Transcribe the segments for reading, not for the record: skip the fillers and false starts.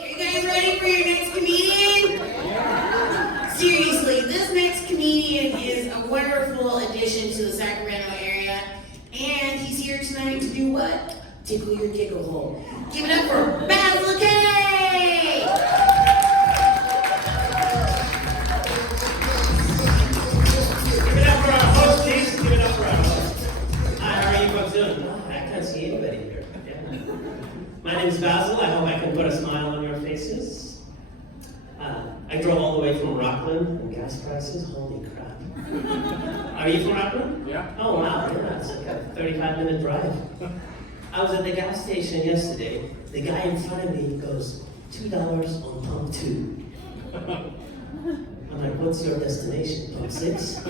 Are you guys ready for your next comedian? Seriously, this next comedian is a wonderful addition to the Sacramento area, and he's here tonight to do what? Tickle your giggle hole. Give it up for Bassil. Give it up for our host, please. Give it up for our host. Hi, how are you folks doing? Oh, I can't see anybody here. Yeah. My name is Bassil. I hope I can put a smile on your faces. I drove all the way from Rockland, and gas prices, holy crap. Are you from Rockland? Yeah. Oh, wow, yeah, it's like a 35-minute drive. I was at the gas station yesterday. The guy in front of me goes, $2 on pump 2. I'm like, what's your destination? Pump 6?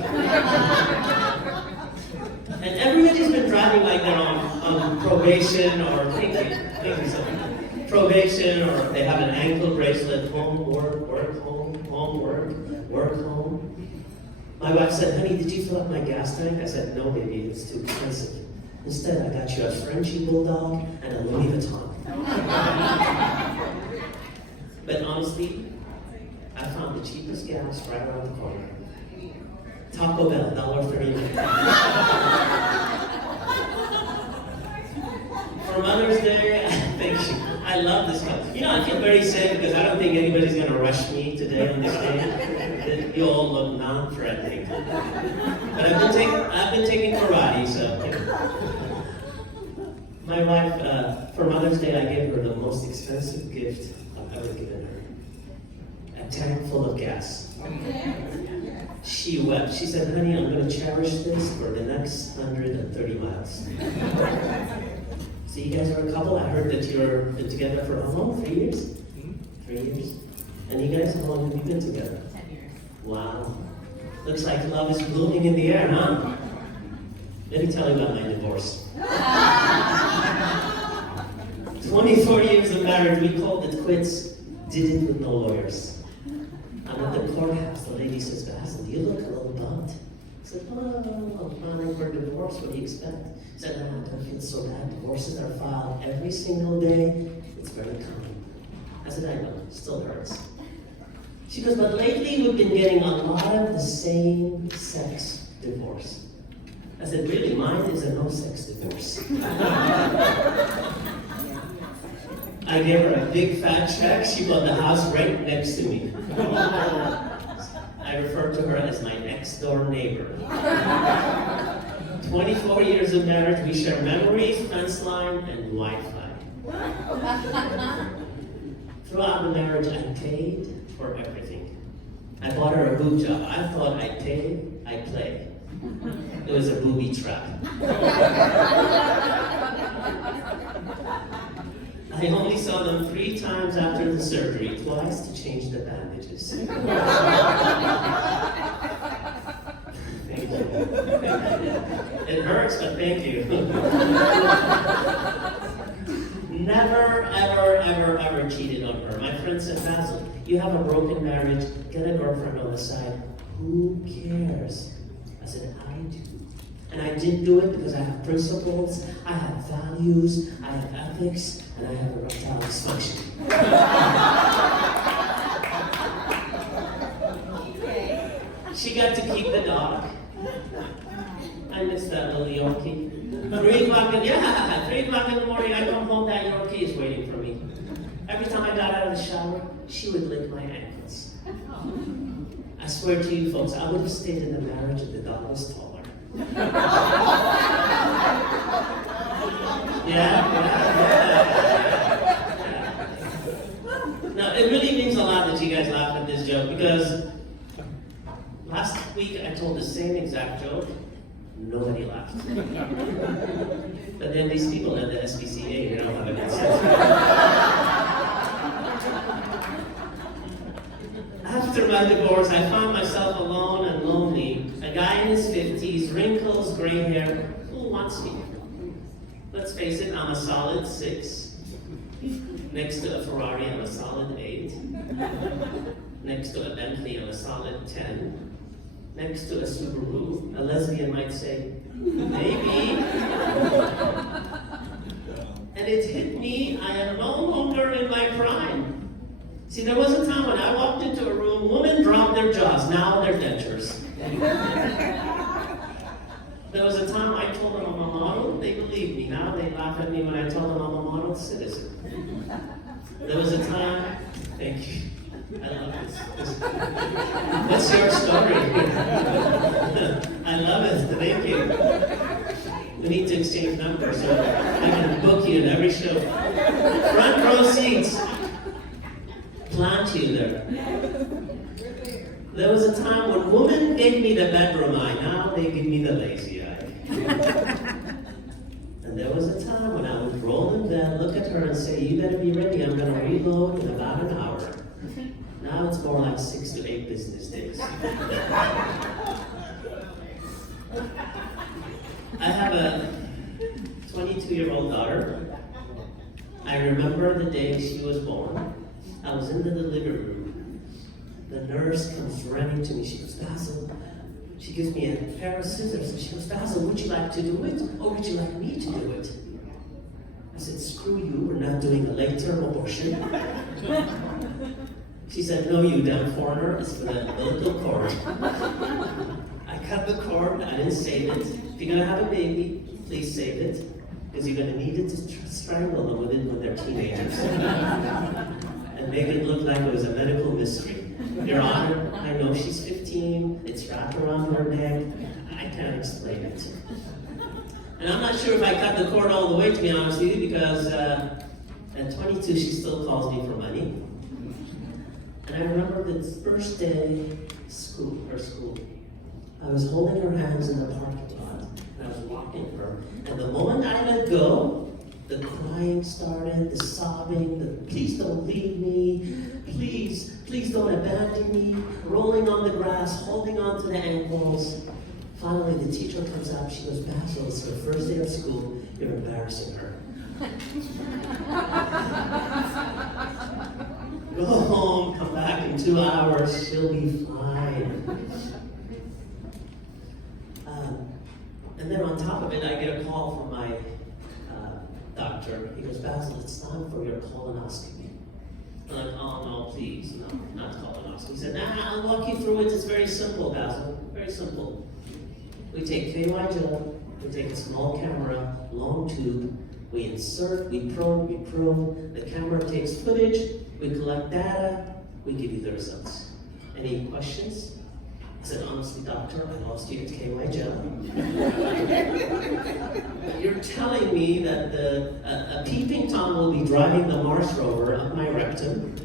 And everybody's been driving like they're on probation or thinking something. Probation, or they have an ankle bracelet, home, work, home, work, home. My wife said, honey, did you fill up my gas tank? I said, no, baby, it's too expensive. Instead, I got you a Frenchie Bulldog and a Louis Vuitton. But honestly, I found the cheapest gas right around the corner. Taco Bell, $1.39. For Mother's Day, thank you. I love this guy. You know, I feel very sad because I don't think anybody's going to rush me today on this day. You all look non-threatening. But I've been taking karate, so. My wife, for Mother's Day, I gave her the most expensive gift I've ever given her. A tank full of gas. She wept. She said, honey, I'm going to cherish this for the next 130 miles. So you guys are a couple? I heard that you're been together for how long? 3 years? 3 years? And you guys, how long have you been together? 10 years. Wow. Looks like love is blooming in the air, huh? Let me tell you about my divorce. 24 years of marriage, we called it quits, did it with no lawyers. I'm at the courthouse, the lady says, Bassil, you look a little bummed. I said, I'm planning for a divorce, what do you expect? I said, no, I don't feel so bad. Divorces are filed every single day. It's very common. I said, I know, it still hurts. She goes, but lately we've been getting a lot of the same-sex divorce. I said, really? Mine is a no-sex divorce. I gave her a big fat check. She bought the house right next to me. I refer to her as my next-door neighbor. 24 years of marriage, we share memories, fence line, and Wi-Fi. Throughout the marriage, I paid for everything. I bought her a boob job. I thought I'd pay, I'd play. It was a booby trap. I only saw them 3 times after the surgery, twice to change the bandages. Thank you. It hurts, but thank you. Never, ever cheated on her. My friend said, Bassil, you have a broken marriage, get a girlfriend on the side. Who cares? I said, I do. And I did do it because I have principles, I have values, I have ethics, and I have erectile dysfunction. She got to keep the dog. I miss that little Yorkie. 3 o'clock in the morning, I come home, that Yorkie is waiting for me. Every time I got out of the shower, she would lick my ankles. I swear to you folks, I would have stayed in the marriage if the dog was taller. Now, it really means a lot that you guys laugh at this joke because last week I told the same exact joke. Nobody laughed. But then these people at the SPCA, you know, have a good sense. After my divorce, I found myself alone and lonely. A guy in his 50s, wrinkles, gray hair. Who wants me? Let's face it, I'm a solid 6. Next to a Ferrari, I'm a solid 8. Next to a Bentley, I'm a solid 10. Next to a Subaru, a lesbian might say, maybe. And it hit me, I am no longer in my prime. See, there was a time when I walked into a room, women dropped their jaws, now they're dentures. There was a time I told them I'm a model, they believed me. Now they laugh at me when I tell them I'm a model citizen. There was a time, thank you. I love this. What's your story? I love it, thank you. We need to exchange numbers so I can book you in every show. Front row seats. Plant you there. There was a time when women gave me the bedroom eye, now they give me the lazy eye. And there was a time when I would roll in bed, look at her and say, you better be ready, I'm gonna reload in about an hour. Now it's more like 6 to 8 business days. I have a 22-year-old daughter. I remember the day she was born. I was in the delivery room. The nurse comes running to me. She goes, Bassil. She gives me a pair of scissors and she goes, Bassil, would you like to do it or would you like me to do it? I said, screw you, we're not doing a late-term abortion. She said, no, you damn foreigner, it's for the umbilical cord. I cut the cord, I didn't save it. If you're gonna have a baby, please save it, because you're gonna need it to strangle them with it when they're teenagers. And make it look like it was a medical mystery. Your Honor, I know she's 15, it's wrapped around her neck, I can't explain it. And I'm not sure if I cut the cord all the way, to be honest with you, because at 22 she still calls me for money. And I remember the first day her school. I was holding her hands in the parking lot, and I was walking her. And the moment I let go, the crying started, the sobbing, the please don't leave me, please don't abandon me, rolling on the grass, holding on to the ankles. Finally, the teacher comes up, she goes, Bassil, it's her first day of school, you're embarrassing her. Go home, come back in 2 hours, she'll be fine. And then on top of it, I get a call from my doctor. He goes, Bassil, it's time for your colonoscopy. I'm like, oh no, please, no, not colonoscopy. He said, nah, I'll walk you through it, it's very simple, Bassil, very simple. We take KY gel, we take a small camera, long tube, we insert, we probe, the camera takes footage, we collect data, we give you the results. Any questions? I said, honestly, doctor, I lost you to KY gel. You're telling me that a peeping Tom will be driving the Mars rover up my rectum?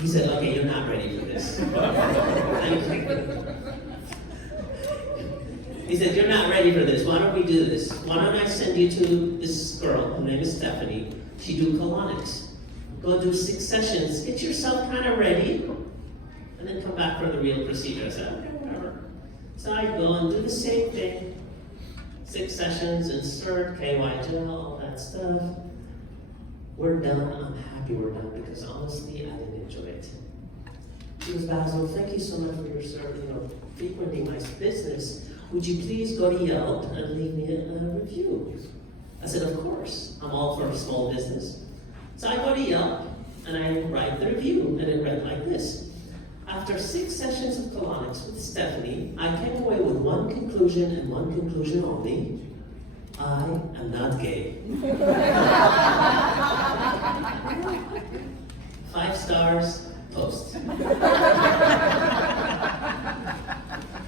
He said, okay, you're not ready for this. Thank you. He said, you're not ready for this. Why don't we do this? Why don't I send you to this girl, her name is Stephanie. She do colonics. Go do 6 sessions. Get yourself kind of ready. And then come back for the real procedure. I said, okay, whatever. So I go and do the same thing. 6 sessions, insert, KY gel, all that stuff. We're done. I'm happy we're done because honestly, I didn't enjoy it. She goes, Bassil, thank you so much for your service, frequenting my business. Would you please go to Yelp and leave me a review? I said, of course. I'm all for small business. So I go to Yelp and I write the review, and it read like this. After 6 sessions of colonics with Stephanie, I came away with one conclusion and one conclusion only. I am not gay. 5 stars, post.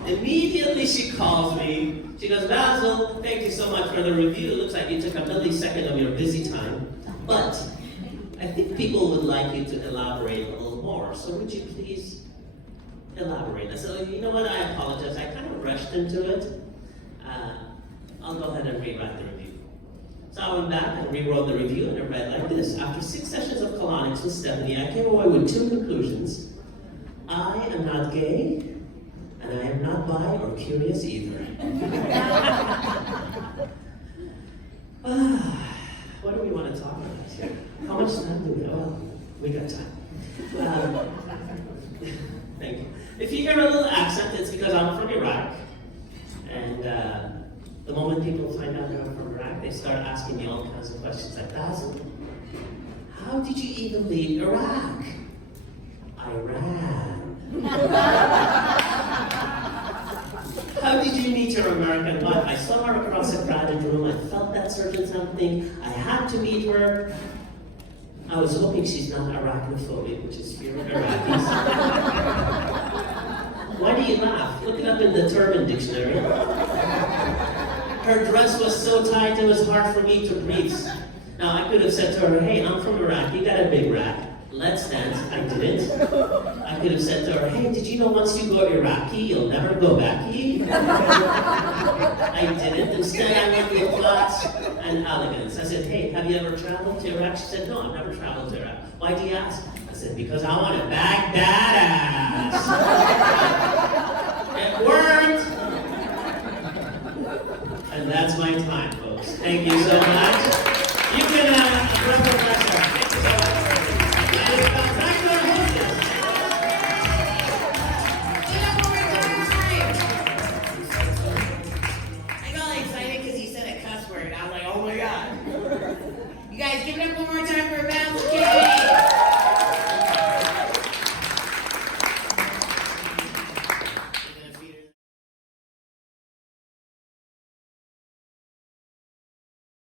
Immediately she calls me. She goes, Bassil, thank you so much for the review. It looks like you took a millisecond of your busy time. But I think people would like you to elaborate a little more. So would you please elaborate? I said, you know what, I apologize. I kind of rushed into it. I'll go ahead and rewrite the review. So I went back and rewrote the review, and it read like this. After 6 sessions of colonics with Stephanie, I came away with 2 conclusions. I am not gay, and I am not bi or curious either. What do we want to talk about here? How much time do we have? Oh, we got time. Thank you. If you hear a little accent, it's because I'm from Iraq. And the moment people find out that I'm from Iraq, they start asking me all kinds of questions like, Bassil, how did you even leave Iraq? I ran. How did you meet your American wife? I saw her across a crowded room. I felt that certain something. I had to meet her. I was hoping she's not arachnophobic, which is fear of Iraqis. Why do you laugh? Look it up in the Turban dictionary. Her dress was so tight it was hard for me to breathe. Now I could have said to her, hey, I'm from Iraq, you got a big rack. Let's dance. I didn't. I could have said to her, hey, did you know once you go Iraqi, you'll never go backy? I didn't. Instead, I went with class and elegance. I said, hey, have you ever traveled to Iraq? She said, no, I've never traveled to Iraq. Why do you ask? I said, because I want to bag that ass. It worked. And that's my time, folks. Thank you so much. You can rub the pressure. Thank you so much. You guys, give it up one more time for Bassil.